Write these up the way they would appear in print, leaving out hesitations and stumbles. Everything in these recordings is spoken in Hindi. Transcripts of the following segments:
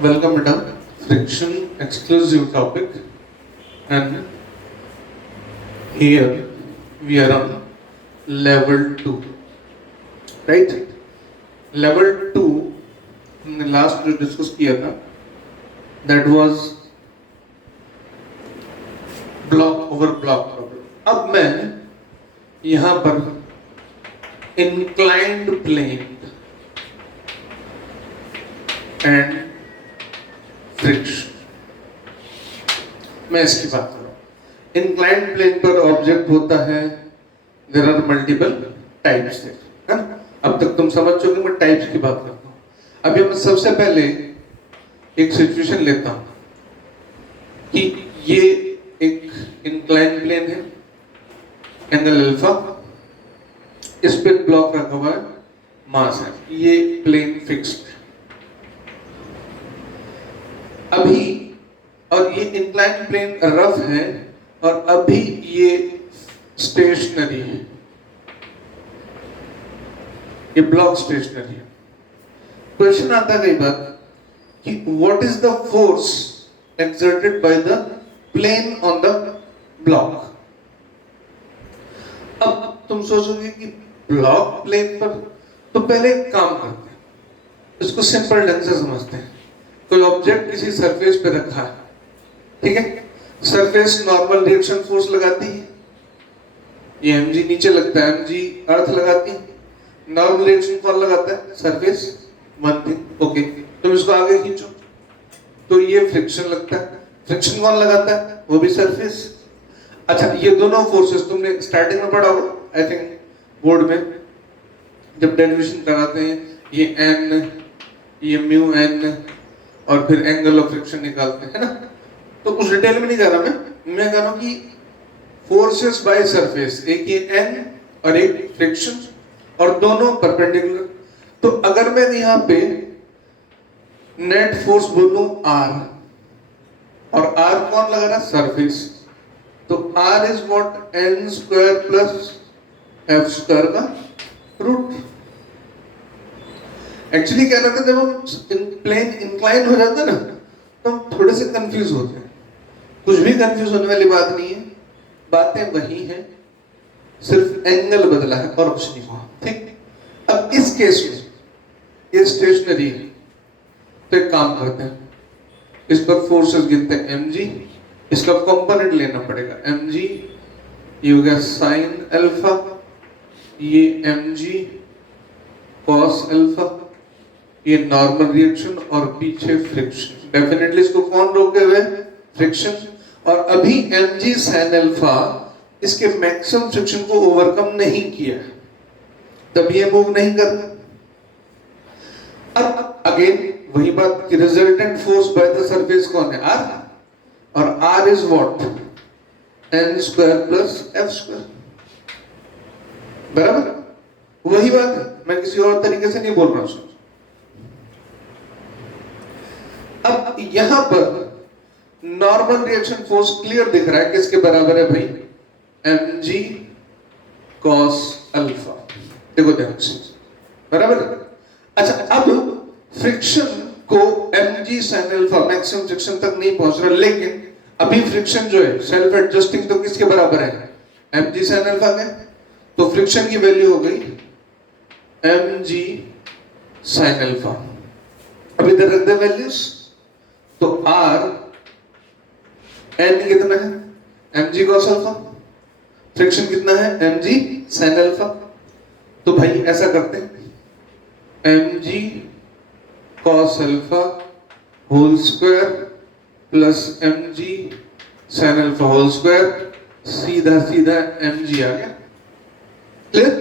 Welcome, madam. Friction exclusive topic, and here we are on level 2, right? Level 2 हमने लास्ट जो डिस्कस किया था, that was block over block problem. अब मैं यहाँ पर inclined plane and friction, मैं इसकी बात कर रहा हूँ. इंक्लाइंड प्लेन पर ऑब्जेक्ट होता है, देयर आर मल्टीपल टाइप्स है ना. अब तक तुम समझ चुके, मैं टाइप्स की बात करता हूँ. अभी मैं सबसे पहले एक सिचुएशन लेता हूँ कि ये एक इंक्लाइंड प्लेन है, एंगल अल्फा, इस पे ब्लॉक रखा हुआ है, मास है, ये प्लेन फिक्स्ड है अभी, और ये इंक्लाइंड प्लेन रफ है, और अभी ये स्टेशनरी है, ये ब्लॉक स्टेशनरी है. क्वेश्चन आता है कई बार कि what is the force exerted by the plane on the block. अब तुम सोचोगे कि ब्लॉक प्लेन पर, तो पहले एक काम करते हैं, इसको सिंपल ढंग से समझते हैं. कोई ऑब्जेक्ट किसी सरफेस पे रखा है, ठीक है, सरफेस नॉर्मल रिएक्शन फोर्स लगाती है, ये mg नीचे लगता है, mg अर्थ लगाती है, नॉर्मल रिएक्शन कौन लगाता है, सरफेस. वन थिंग, ओके, तुम इसको आगे खींचो तो ये फ्रिक्शन लगता है, फ्रिक्शन कौन लगाता है, वो भी सरफेस. अच्छा, ये दोनों फोर्सेस तुमने स्टार्टिंग में पढ़ा होगा, आई थिंक बोर्ड में जब डेरिवेशन कराते हैं, ये n, ये म्यू n, और फिर एंगल ऑफ फ्रिक्शन निकालते हैं, है ना. तो उस डिटेल में नहीं जा रहा मैं कह रहा हूं कि फोर्सेस बाय सरफेस, एक ये n और एक फ्रिक्शन, और दोनों परपेंडिकुलर. तो अगर मैं यहां पे नेट फोर्स बोलूं r, और r कौन लगा रहा, सरफेस, तो r is what, n square plus f square का रूट. एक्चुअली क्या रहता है, जब हम प्लेन इंक्लाइन हो जाता है ना, तो हम थोड़े से कंफ्यूज होते हैं. कुछ भी कंफ्यूज होने वाली बात नहीं है, बातें वही हैं, सिर्फ एंगल बदला है और कुछ नहीं हुआ, ठीक. अब इस केस में ये स्टेशनरी है, तो एक काम करते हैं, इस पर फोर्सेस गिनते हैं, mg, इसका कंपोनेंट लेना पड़ेगा, mg, ये हो गया साइन अल्फा, ये mg कॉस अल्फा, ये नॉर्मल रिएक्शन, और पीछे फ्रिक्शन. डेफिनेटली इसको कौन रोके हुए, फ्रिक्शन. और अभी mg sin अल्फा इसके मैक्सिमम फ्रिक्शन को ओवरकम नहीं किया, तभी ये मूव नहीं कर रहा. अब अगेन वही बात कि resultant force by the surface कौन है, r, और r is what, n square plus f square. बराबर, वही बात है, मैं किसी और तरीके से नहीं बोल रहा हूं. अब यहां पर नॉर्मल रिएक्शन फोर्स क्लियर दिख रहा है, किसके बराबर है भाई, mg cos अल्फा. देखो ध्यान से, बराबर. अच्छा, अब फ्रिक्शन को mg sin alpha maximum friction तक नहीं पहुंच रहा, लेकिन अभी फ्रिक्शन जो है सेल्फ एडजस्टिंग, तो किसके बराबर है, mg sin अल्फा के. तो फ्रिक्शन की वैल्यू हो गई mg sin अल्फा. अब इधर रख दे वैल्यूज, तो r n कितना है, mg cos अल्फा, फ्रिक्शन कितना है, mg sin अल्फा. तो भाई ऐसा करते हैं, mg cos alpha whole square plus mg sin alpha whole square, सीधा सीधा mg आ गया. क्लियर.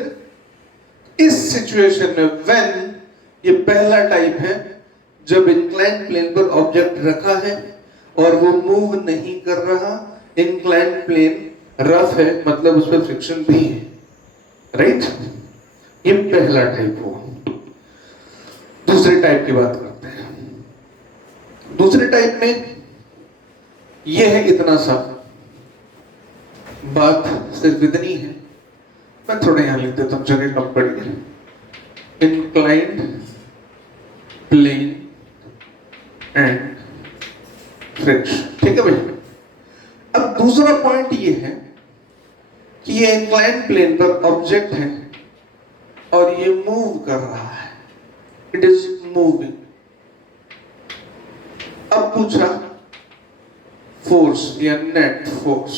इस सिचुएशन में व्हेन, ये पहला टाइप है, जब इंक्लाइंड प्लेन पर ऑब्जेक्ट रखा है और वो मूव नहीं कर रहा, इंक्लाइंड प्लेन रफ है, मतलब उस पर फ्रिक्शन भी है, राइट. ये पहला टाइप हुआ. दूसरे टाइप की बात करते हैं. दूसरे टाइप में ये है, इतना सा बात सिर्फ इतनी है, मैं थोड़ा यहां लिख देता हूं, जगह कम पड़ी. inclined plane and friction. ठीक है भाई। अब दूसरा पॉइंट ये है कि ये इंक्लाइन प्लेन पर ऑब्जेक्ट है और ये मूव कर रहा है, इट इज मूविंग। अब पूछा फोर्स या नेट फोर्स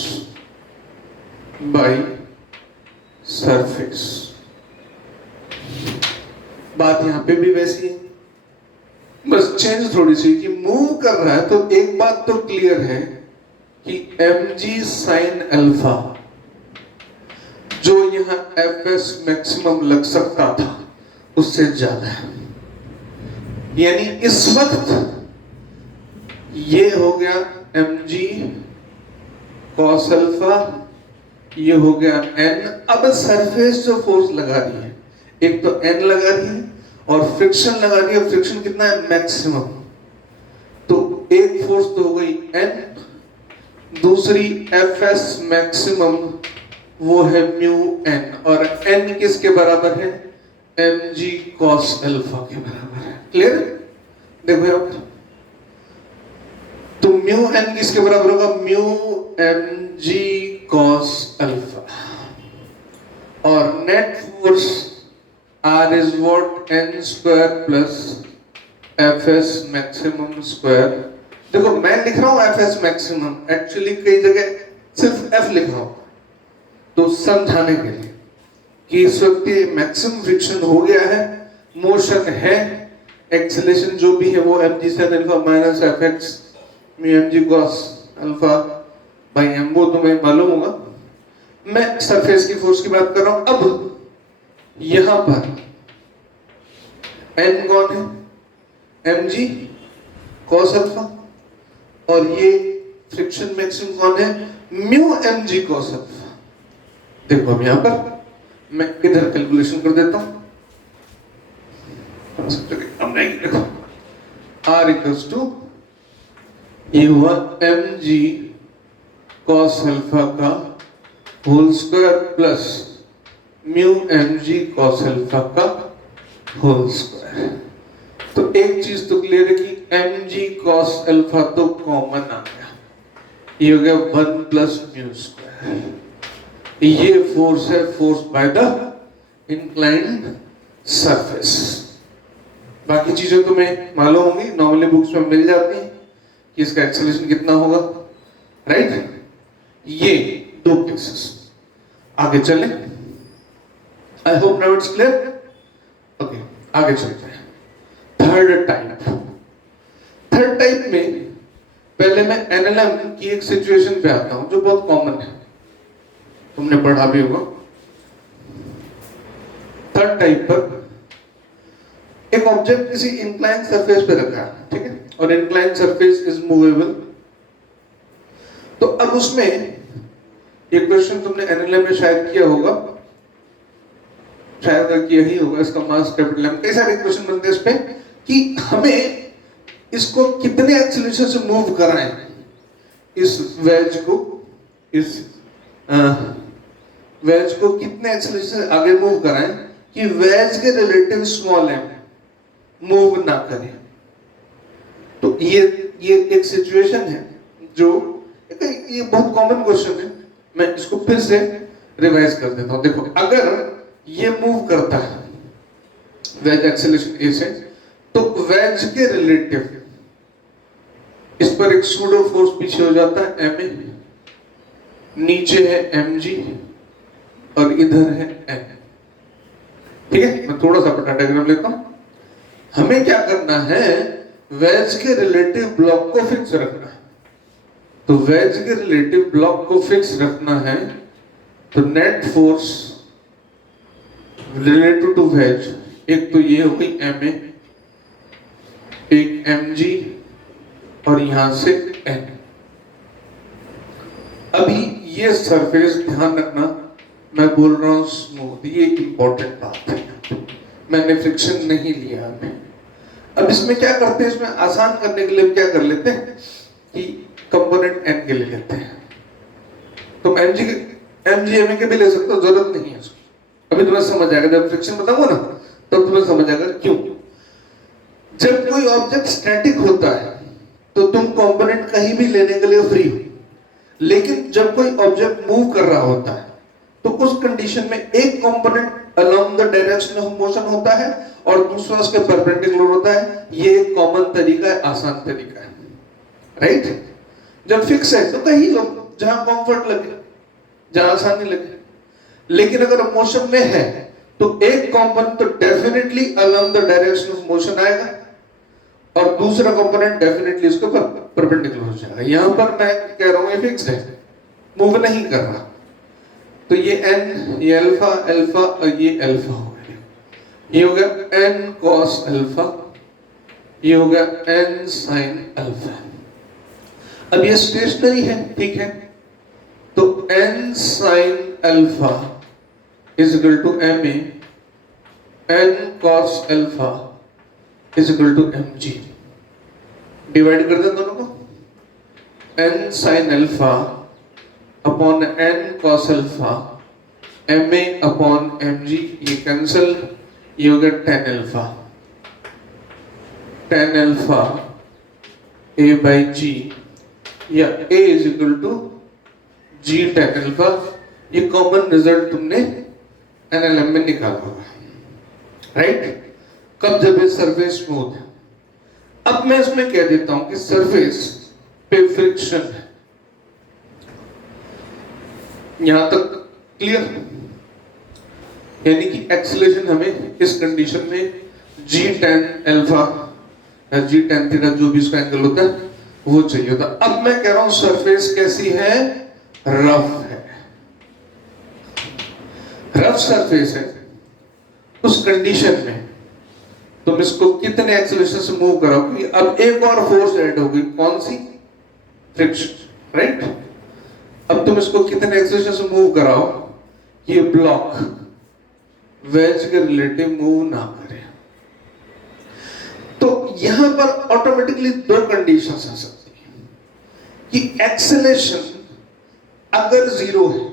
बाय सरफेस। बात यहां पे भी वैसी है, बस चेंज थोड़ी सी कि मूव कर रहा है। तो एक बात तो क्लियर है कि mg sin अल्फा जो यहां fs मैक्सिमम लग सकता था उससे ज्यादा है। यानी इस वक्त ये हो गया mg cos अल्फा, ये हो गया n। अब सरफेस जो फोर्स लगा रही है, एक तो n लगा रही है और फ्रिक्शन लगा रही है। फ्रिक्शन कितना है? मैक्सिमम। तो एक फोर्स तो हो गई n, दूसरी fs मैक्सिमम वो है म्यू n, और n किसके बराबर है? mg cos अल्फा के बराबर है। क्लियर? देखो अब तो म्यू n किसके बराबर होगा? Mu mg cos alpha. और net force R is what? n square plus fs maximum square। देखो मैं लिख रहा हूं fs maximum, एक्चुअली कई जगह सिर्फ f लिख रहा हूं तो समझाने के लिए कि इस वक्त ये मैक्सिमम फ्रिक्शन हो गया है, मोशन है, एक्सेलेरेशन जो भी है वो mg sin alpha minus fx mu mg cos alpha by m, वो तुम्हें मालूम होगा। मैं सरफेस की फोर्स की बात कर रहा हूं। अब यहां पर n कौन है? mg cos अल्फा, और ये फ्रिक्शन मैक्सिमम कौन है? Mu mg cos alpha. देखो अब यहां पर मैं इधर कैलकुलेशन कर देता हूं। देखो r इक्वल्स टू ये हुआ mg cos अल्फा का whole square plus mu mg cos alpha का होल स्क्वायर। तो एक चीज तो क्लियर है कि mg cos अल्फा तो कॉमन आ गया, ये हो गया 1 प्लस म्यू स्क्वायर। ये फोर्स है, force by the inclined surface. बाकी चीजें तुम्हें मालूम होंगी, नॉर्मली बुक्स में मिल जाती हैं कि इसका एक्सेलरेशन कितना होगा, राइट? ये दो केसेस। आगे चलें। I hope now it's clear. Okay, आगे चलते हैं। थर्ड टाइप में पहले मैं एनएलएम की एक सिचुएशन पे आता हूं जो बहुत कॉमन है, तुमने पढ़ा भी होगा। थर्ड टाइप पर एक ऑब्जेक्ट किसी इंक्लाइन सरफेस पे रखा है, ठीक है, और इंक्लाइन सरफेस इज मूवेबल। तो अब उसमें एक क्वेश्चन तुमने एनएलएम में शायद किया होगा, शायद किया ही होगा, इसका मास कैपिटल एम। कई सारे क्वेश्चन बनते हैं इस पे कि हमें इसको कितने एक्सेलरेशन से मूव कराएं, इस वेज को, इस वेज को कितने एक्सेलरेशन से आगे मूव कराएं कि वेज के रिलेटिव स्मॉल एम मूव ना करे। तो ये एक सिचुएशन है जो ये बहुत कॉमन क्वेश्चन है। मैं इसको फिर से रिवाइज कर देता हूं। देखो अगर ये मूव करता है वेज एक्सेलरेशन ए से, तो वेज के रिलेटिव इस पर एक सूडो फोर्स पीछे हो जाता है एम ए, नीचे है एम जी और इधर है एन। ठीक है, मैं थोड़ा सा बड़ा डायग्राम लेता हूं। हमें क्या करना है? वेज के रिलेटिव ब्लॉक को फिक्स रखना है। तो वेज के रिलेटिव ब्लॉक को फिक्स रखना है, तो net force related to wedge, एक तो ये हो गई एम ए, एक एम जी और यहां से एन। अभी ये सरफेस ध्यान रखना, मैं बोल रहा हूं स्मूथ, ये इंपॉर्टेंट बात है, मैंने फ्रिक्शन नहीं लिया अभी। अब इसमें क्या करते हैं, इसमें आसान करने के लिए क्या कर लेते हैं कि कंपोनेंट एन के ले लेते हैं। तुम एम जी एम के भी ले सकते हो, जरूरत नहीं है उसकी। अभी तुम्हें समझ आएगा, जब फ्रिक्शन बताऊंगा ना तब तुम्हें समझ आएगा क्यों। जब कोई ऑब्जेक्ट स्टैटिक होता है तो तुम कंपोनेंट कहीं भी लेने के लिए फ्री हो। लेकिन जब कोई ऑब्जेक्ट मूव कर रहा होता है तो उस कंडीशन में एक component along the direction of motion होता है और दूसरा उसके परपेंडिकुलर होता है। ये एक कॉमन तरीका है, आसान तरीका है, राइट? जब फिक्स है तो कहीं लो जहां कंफर्ट लगे, जहां आसानी लगे। लेकिन अगर मोशन में है तो एक कंपोनेंट तो definitely along the direction of motion आएगा और दूसरा कंपोनेंट डेफिनेटली उसके परपेंडिकुलर हो जाएगा। यहां पर मैं कह रहा हूं ये फिक्स है, मूव नहीं कर रहा। तो ये n, ये अल्फा अल्फा और ये अल्फा हो गया। ये हो गया n cos अल्फा, ये हो गया n sin अल्फा। अब ये स्टेशनरी है, ठीक है? तो n sin alpha is equal to ma, n cos alpha is equal to mg। Divide कर दें दोनों को, n sin alpha upon n cos alpha, ma upon mg, ये कैंसिल, ये हो गया tan alpha. tan alpha a by g या a is equal to g tan alpha. ये कॉमन रिजल्ट तुमने एनएलएम में निकाला होगा, राइट? कब? जब ये सरफेस स्मूथ है। अब मैं इसमें कह देता हूं कि सरफेस पे फ्रिक्शन है। यहां तक क्लियर? यानी कि एक्सीलरेशन हमें इस कंडीशन में g tan अल्फा या g tan थीटा जो भी इसका एंगल होता है वो चाहिए होता। अब मैं कह रहा हूं सरफेस कैसी है? रफ है। रफ सरफेस है, उस कंडीशन में तुम इसको कितने एक्सीलरेशन से मूव कराओगे? अब एक और फोर्स ऐड होगी, कौन सी? Friction, right? अब तुम इसको कितने एक्सीलरेशन से मूव कराओ कि ये ब्लॉक वेज के रिलेटिव मूव ना करे। तो यहां पर ऑटोमेटिकली दो कंडीशंस आ सकती हैं कि एक्सेलरेशन अगर जीरो है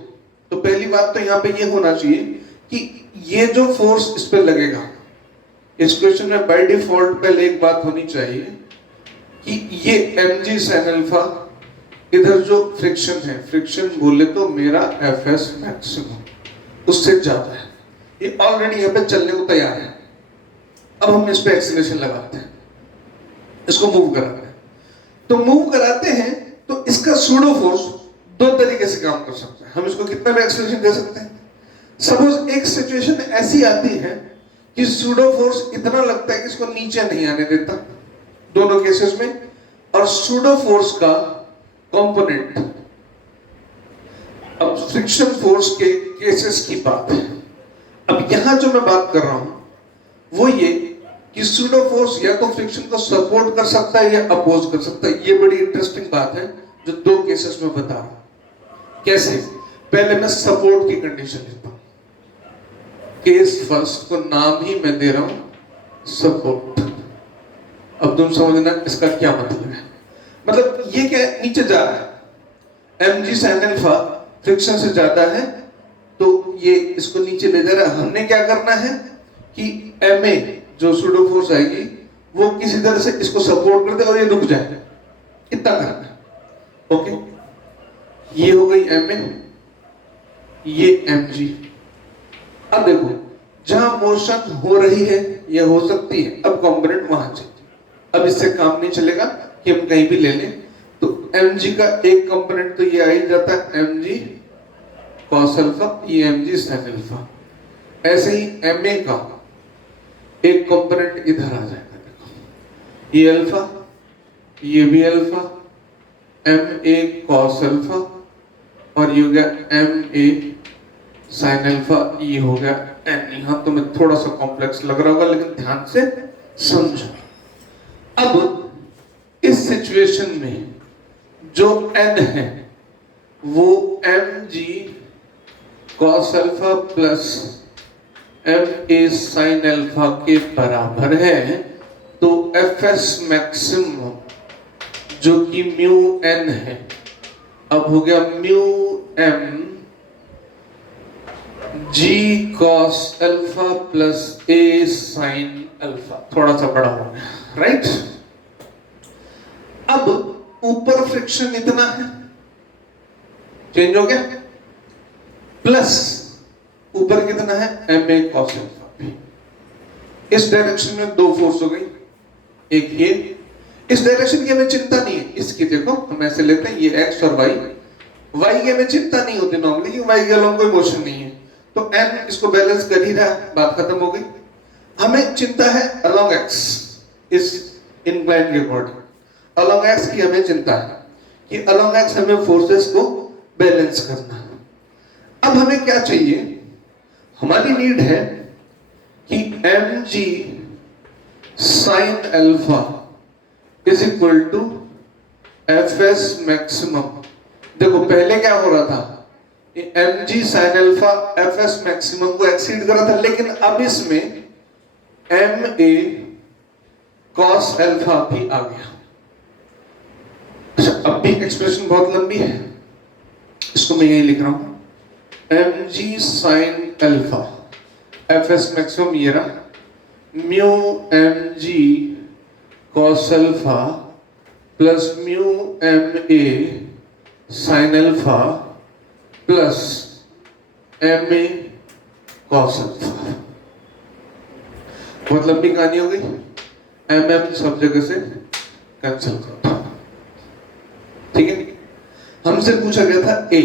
तो पहली बात तो यहां पे ये होना चाहिए कि ये जो फोर्स इस पे लगेगा, इस क्वेश्चन में बाय डिफॉल्ट पहले एक बात होनी चाहिए कि ये mg sin अल्फा, इधर जो फ्रिक्शन है, फ्रिक्शन बोले तो मेरा fs मैक्सिमम उससे ज्यादा है, ये ऑलरेडी यहां पे चलने को तैयार है। अब हम इस पे एक्सीलरेशन लगाते हैं, इसको मूव कराते हैं। तो मूव कराते हैं तो इसका सूडो फोर्स दो तरीके से काम कर सकता है। हम इसको कितना भी एक्सीलरेशन दे सकते हैं। सपोज एक सिचुएशन ऐसी आती है कि सूडो फोर्स इतना लगता है कि इसको नीचे नहीं आने देता, दोनों केसेस में। और सूडो फोर्स का कंपोनेंट, अब फ्रिक्शन फोर्स के केसेस की बात है। अब यहां जो मैं बात कर रहा हूं वो ये कि सूडो फोर्स या तो फ्रिक्शन को सपोर्ट कर सकता है या अपोज कर सकता है। ये बड़ी इंटरेस्टिंग बात है जो दो केसेस में बता रहा हूं। कैसे? पहले मैं सपोर्ट की कंडीशन लेता हूं। केस फर्स्ट को नाम ही मैं दे रहा हूं सपोर्ट। अब तुम समझना इसका क्या मतलब है। मतलब ये क्या है? नीचे जा रहा है, mg sin अल्फा फ्रिक्शन से ज्यादा है तो ये इसको नीचे ले जा रहा है। हमने क्या करना है कि ma जो सूडो फोर्स आएगी वो किसी तरह से इसको सपोर्ट कर दे और ये रुक जाए, इतना करना है। ओके, ये हो गई ma, ये mg। अब देखो जहां मोशन हो रही है या हो सकती है, अब कंपोनेंट वहां चाहिए। अब इससे काम नहीं चलेगा कि हम कहीं भी ले लें। तो mg का एक कंपोनेंट तो ये आ ही जाता है mg cos अल्फा, ये mg sin अल्फा। ऐसे ही ma का एक कंपोनेंट इधर आ जाएगा। देखो ये अल्फा, ये भी अल्फा, ma cos अल्फा और ये हो गया ma sin अल्फा, ये हो गया n। यहां तो मैं थोड़ा सा कॉम्प्लेक्स लग रहा होगा लेकिन ध्यान से समझो। अब इस सिचुएशन में जो n है वो mg cos alpha plus ma sin alpha के बराबर है। तो fs मैक्सिमम जो कि म्यू n है, अब हो गया mu m g cos alpha plus a sin alpha, थोड़ा सा बड़ा हो गया, राइट? अब ऊपर फ्रिक्शन इतना है, चेंज हो गया, प्लस ऊपर कितना है ma cos अल्फा भी। इस डायरेक्शन में दो फोर्स हो गई, एक ये, इस डायरेक्शन की हमें चिंता नहीं है, इसकी देखो हम ऐसे लेते हैं, ये x और y, y की हमें चिंता नहीं होती नॉर्मली क्योंकि y के अलोंग कोई मोशन नहीं है, तो n इसको बैलेंस कर ही रहा है, बात खत्म हो गई। हमें चिंता है अलोंग x, इस इंक्लाइन के अकॉर्डिंग अलोंग x की हमें चिंता है कि अलोंग x हमें फोर्सेस को बैलेंस करना। अब हमें क्या चाहिए, हमारी नीड है कि mg sin alpha is equal to fs maximum. देखो पहले क्या हो रहा था, mg sin alpha fs maximum को एक्सीड कर रहा था, लेकिन अब इसमें ma cos अल्फा भी आ गया। अच्छा, अब भी एक्सप्रेशन बहुत लंबी है, इसको मैं यही लिख रहा हूं, mg sin alpha fs maximum ये रहा, mu mg cos alpha plus mu ma sin alpha plus ma cos alpha. बहुत लंबी कहानी हो गई, mm सब जगह से कैंसिल करता, ठीक है। हमसे पूछा गया था a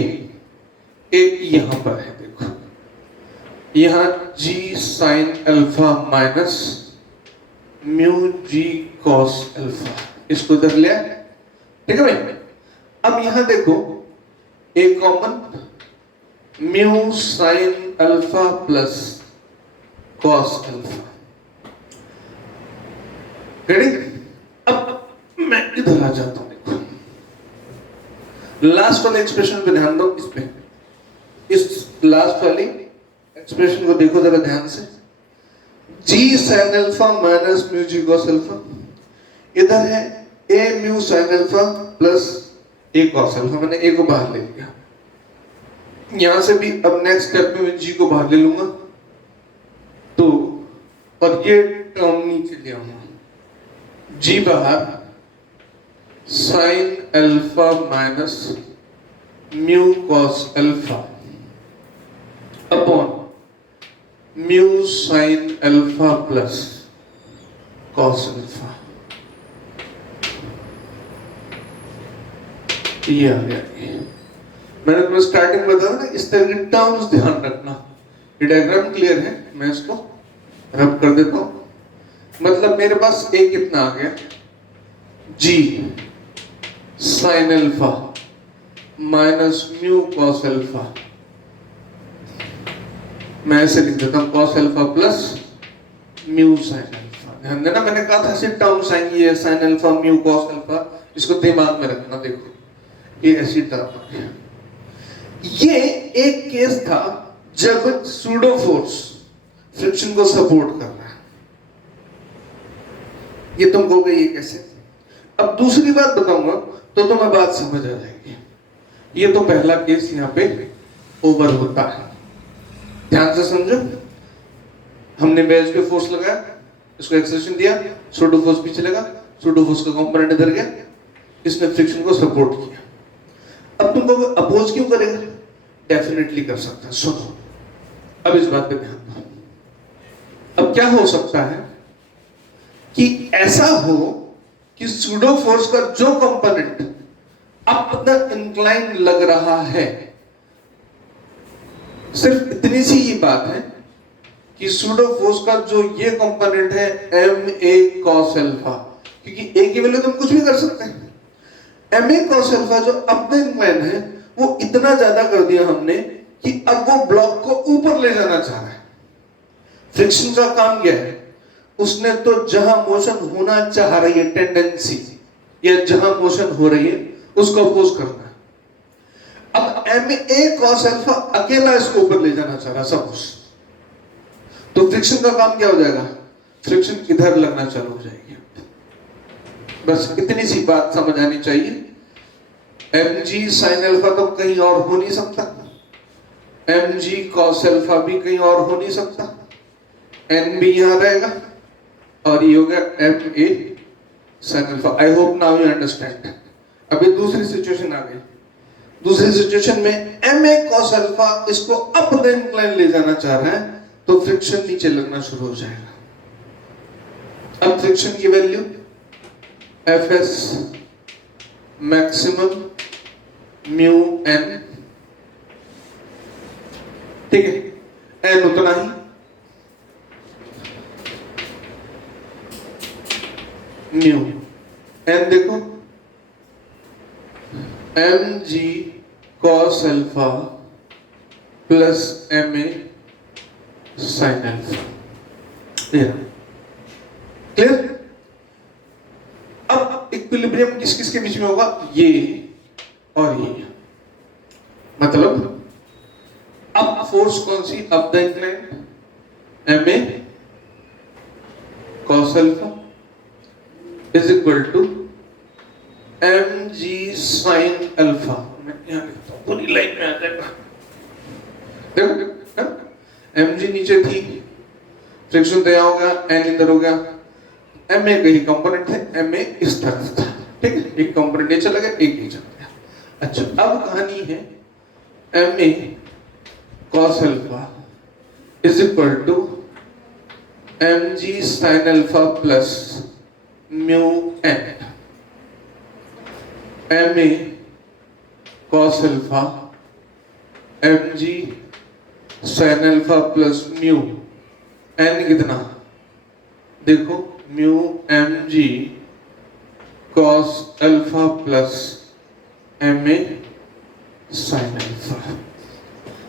यहां पर है, देखो यहां g sin alpha minus mu g cos alpha, इसको इधर लिया, ठीक है भाई। अब यहां देखो a common, mu sin alpha plus cos alpha, ready. अब मैं इधर आ जाता हूं, देखो लास्ट वाले एक्सप्रेशन पे ध्यान दो, इस पे, इस लास्ट वाली एक्सप्रेशन को देखो जरा ध्यान से, g sin alpha minus mu g cos alpha, इधर है a mu sin alpha plus a cos alpha, मैंने a को बाहर ले लिया, यहां से भी अब नेक्स्ट स्टेप में मैं g को बाहर ले लूंगा, तो और ये टर्म नीचे ले आऊंगा, g बाहर sin alpha minus mu cos alpha upon mu sin alpha plus cos alpha, ये आ गया। मैंने तुम्हें स्टार्टिंग में बताया ना, इस तरह की टर्म्स ध्यान रखना। ये डायग्राम क्लियर है, मैं इसको रब कर देता हूं। मतलब मेरे पास a कितना आ गया, g sin alpha minus mu cos alpha, मैं ऐसे लिख देता हूं cos alpha plus mu sin alpha. ध्यान देना, मैंने कहा था सिर्फ टर्म्स आएंगी, ये sin alpha mu cos alpha, इसको दिमाग में रखना। देखो ये ऐसी टर्म आ गया। ये एक केस था जब सूडो फोर्स फ्रिक्शन को सपोर्ट कर रहा है, ये तुम कहोगे ये कैसे। अब दूसरी बात बताऊंगा तो तुम्हें बात समझ आ जाएगी। ये तो पहला केस यहां पे ओवर होता है, ध्यान से समझो। हमने बेंच पे फोर्स लगाया, इसको एक्सेलरेशन दिया, सूडो फोर्स पीछे लगा, सूडो फोर्स का कंपोनेंट इधर गया, इसने फ्रिक्शन को सपोर्ट किया। अब तुम कहोगे अपोज क्यों करेगा, डेफिनेटली कर सकता है। सुनो अब इस बात पे ध्यान दो। अब क्या हो सकता है कि ऐसा हो कि सूडो फोर्स का जो कंपोनेंट अप द इंक्लाइन लग रहा है, सिर्फ इतनी सी ही बात है कि सूडो फोर्स का जो ये कंपोनेंट है ma cos अल्फा, क्योंकि a की वैल्यू तुम कुछ भी कर सकते हैं, ma cos अल्फा जो अप द इंक्लाइन है वो इतना ज्यादा कर दिया हमने कि अब वो ब्लॉक को ऊपर ले जाना चाह रहा है। फ्रिक्शन का काम क्या है, उसने तो जहां मोशन होना चाह रही है टेंडेंसी, या जहां मोशन हो रही है उसको अपोज करना है। अब ma cos अल्फा अकेला इसको ऊपर ले जाना चाह रहा सपोज, तो फ्रिक्शन का काम क्या हो जाएगा, फ्रिक्शन इधर लगना चालू हो जाएगी। बस इतनी सी बात समझ आनी चाहिए। mg sin अल्फा तो कहीं और हो नहीं सकता, mg cos अल्फा भी कहीं और हो नहीं सकता, n भी यहां रहेगा, और ये हो गया ma sin alpha. I hope now you understand. अभी दूसरी सिचुएशन आ गई। दूसरी सिचुएशन में ma cos अल्फा इसको अप द इंक्लाइन ले जाना चाह रहा है, तो फ्रिक्शन नीचे लगना शुरू हो जाएगा। अब फ्रिक्शन की value Fs maximum mu n, ठीक है, n उतना ही, म्यू n देखो mg cos alpha plus ma sin alpha. Clear? अब इक्विलिब्रियम किस किस के बीच में होगा? ये और ये। मतलब अब फोर्स कौन सी? Up the incline, ma cos alpha is equal to mg sin alpha. मैं यहां लिखता हूं, पूरी लाइन में आ जाएगा। देखो mg नीचे थी, फ्रिक्शन तो यहां होगा, n इधर हो गया, ma का ही कंपोनेंट है, ma इस तरफ था, ठीक है, एक कंपोनेंट ये चला गया, एक ही चला गया। अच्छा, अब कहानी है ma cos alpha is equal to mg sin alpha plus mu n। ma cos alpha mg sin alpha plus mu n कितना? देखो mu mg cos alpha plus ma sin alpha.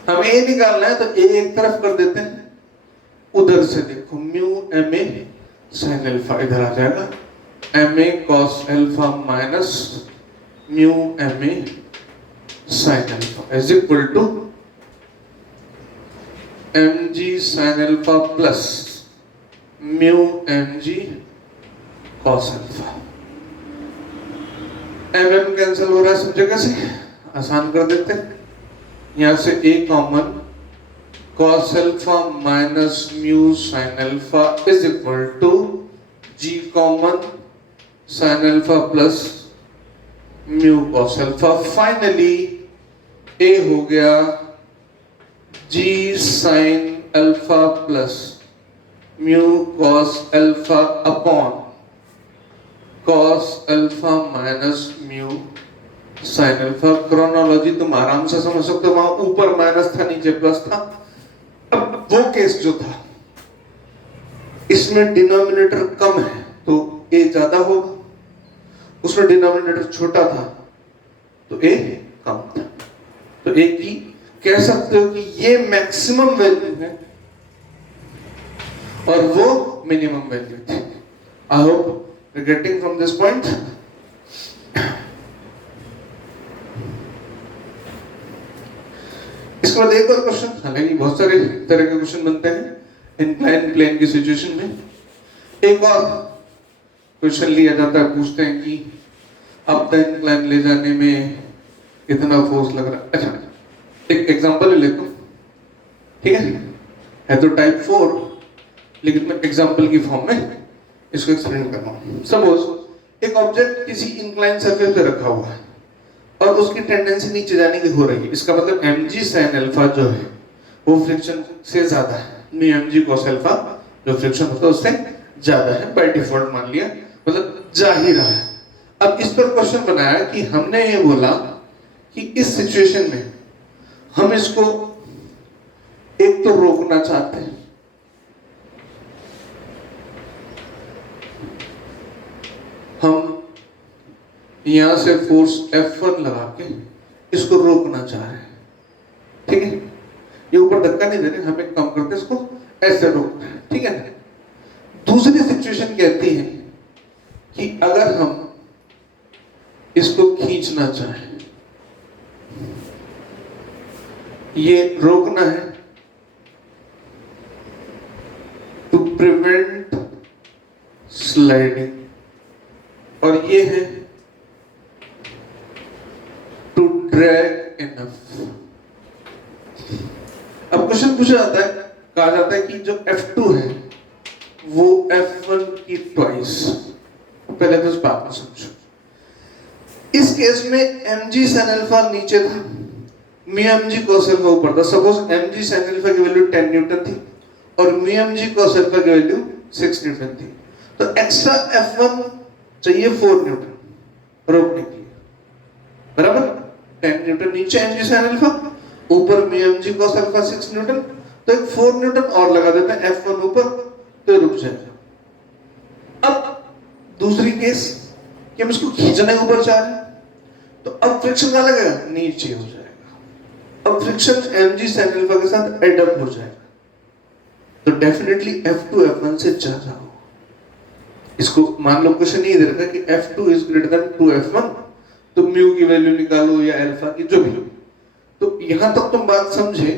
हमें ये निकालना है, तो a एक तरफ कर देते हैं, उधर से देखो म्यू ma sin अल्फा इधर आ जाएगा, ma cos alpha minus mu ma sin alpha is equal to mg sin alpha plus mu mg cos alpha. mm cancel हो रहा है सब जगह से, आसान कर देते हैं, यहां से a common, cos alpha minus mu sin alpha is equal to g common sin alpha plus mu cos alpha. Finally a हो गया g sin alpha plus mu cos alpha upon cos alpha minus mu sin alpha. Chronology तुम आराम से समझ सकते हो, वहां ऊपर माइनस था, नीचे प्लस था। अब वो केस जो था, इसमें डिनोमिनेटर कम है तो a ज्यादा होगा, उसमें डिनोमिनेटर छोटा था तो a कम था। तो a की कह सकते हो कि ये मैक्सिमम वैल्यू है और वो मिनिमम वैल्यू थी। I hope you getting from this point. इसके बाद एक और क्वेश्चन, हालांकि बहुत सारे तरह के क्वेश्चन बनते हैं इंक्लाइन प्लेन की सिचुएशन में। एक और क्वेश्चन लिया जाता है, पूछते हैं कि अप द इंक्लाइन ले जाने में कितना फोर्स लग रहा है। अच्छा, एक एग्जांपल लेता हूं, ठीक है तो टाइप 4, लेकिन मैं एग्जांपल की फॉर्म में इसको एक्सप्लेन कर रहा हूं। सपोज एक ऑब्जेक्ट किसी इंक्लाइन सरफेस पे रखा हुआ है और उसकी टेंडेंसी नीचे जाने की हो रही है, इसका मतलब mg sin अल्फा जो है वो फ्रिक्शन से ज्यादा है, नहीं mg cos अल्फा जो फ्रिक्शन होता है उससे ज्यादा है, बाय डिफॉल्ट मान लिया, मतलब जा ही रहा है। अब इस पर क्वेश्चन बनाया कि हमने ये बोला कि इस सिचुएशन में हम इसको एक तो रोकना चाहते हैं, हम यहां से फोर्स F1 लगा के इसको रोकना चाह रहे हैं, ठीक है, ये ऊपर धक्का नहीं दे रहे, हमें कम करके इसको ऐसे रोकना है, ठीक है। दूसरी सिचुएशन कहती है कि अगर हम इसको खींचना चाहें, ये रोकना है टू प्रिवेंट स्लाइडिंग, और ये है टू ड्रैग इनफ। अब क्वेश्चन पूछा जाता है, कहा जाता है कि जो F2 है वो F1 की ट्वाइस। पहले तो इस बात को समझो, इस केस में mg sin अल्फा नीचे था, म्यू mg cos अल्फा ऊपर था। सपोज mg sin अल्फा की वैल्यू 10 न्यूटन थी और म्यू mg cos अल्फा की वैल्यू 6 न्यूटन थी, तो एक्स्ट्रा F1 चाहिए 4 न्यूटन रोकने के लिए, बराबर। 10 न्यूटन नीचे mg sin अल्फा, ऊपर mu mg cos alpha 6 Newton, तो एक 4 न्यूटन और लगा देते हैं F1 ऊपर, तो रुक जाएगा। अब दूसरी केस कि हम इसको खींचने ऊपर चाह रहे हैं, तो अब फ्रिक्शन कहां लगेगा, नीचे हो जाएगा। अब फ्रिक्शन mg sin अल्फा के साथ एडअप हो जाएगा, तो डेफिनेटली F2 F1 से ज्यादा हो। इसको मान लो क्वेश्चन ये दे रखा है कि F2 is greater than 2F1, तो म्यू की वैल्यू निकालो या अल्फा की, जो भी। तो यहां तक तुम बात समझे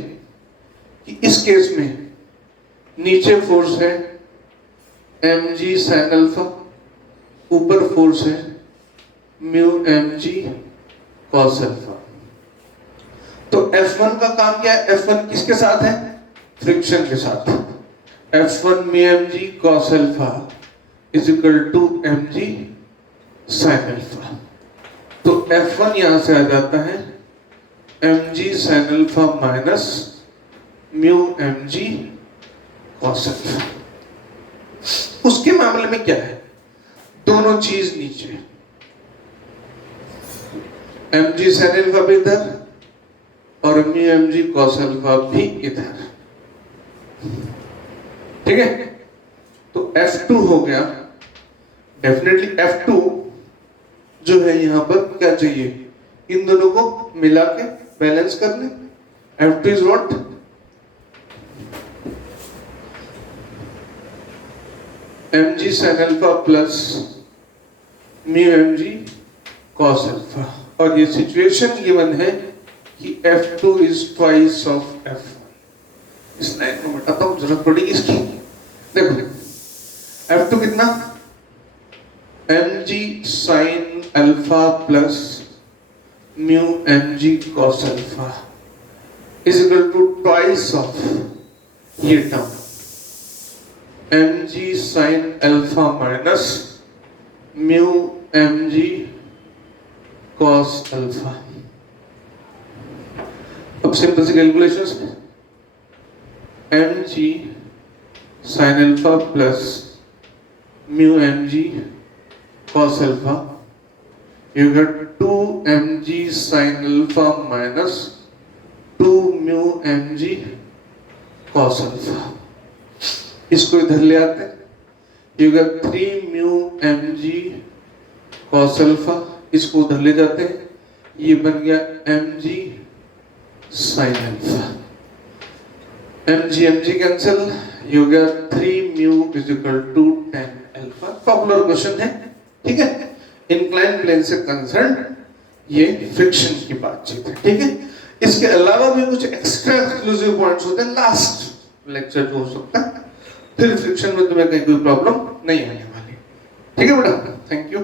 कि इस केस में नीचे फोर्स है mg sin अल्फा, ऊपर फोर्स है म्यू mg cos अल्फा। तो F1 का काम क्या है, F1 किसके साथ है, फ्रिक्शन के साथ। F1 mu mg cos alpha is equal to mg sin alpha. तो F1 यहां से आ जाता है mg sin alpha minus mu mg cos alpha. उसके मामले में क्या है, दोनों चीज नीचे, mg sin अल्फा भी इधर और म्यू mg cos अल्फा भी इधर, ठीक है। तो F2 हो गया, डेफिनेटली F2 जो है यहां पर क्या चाहिए, इन दोनों को मिला के बैलेंस कर ले। F2 is what, mg sin alpha plus mu mg cos alpha, और ये सिचुएशन गिवन है कि F2 is twice of F1। इस लाइन को मिटाता हूं, जरूरत पड़ेगी इसकी। देखो F2 कितना, mg sin alpha plus mu mg cos alpha is equal to twice of ये term mg sin alpha minus mu mg cos alpha. अब सिंपल सी कैलकुलेशंस में mg sin alpha plus mu mg cos alpha, you get 2 mg sin alpha minus 2 mu mg cos alpha. इसको इधर ले आते हैं, you get 3 mu mg cos alpha, इसको उधर ले जाते हैं, ये बन गया mg sin alpha. mg cancel, you get 3 mu is equal to 10 alpha. Popular question है, ठीक है। इंक्लाइन प्लेन से कंसर्न ये फ्रिक्शन की बातचीत है, ठीक है। इसके अलावा भी कुछ एक्स्ट्रा एक्सक्लूसिव पॉइंट्स होते हैं लास्ट लेक्चर जो हो सकता है, फिर फ्रिक्शन में तुम्हें कहीं कोई प्रॉब्लम नहीं आने वाली, ठीक है बेटा। Thank you.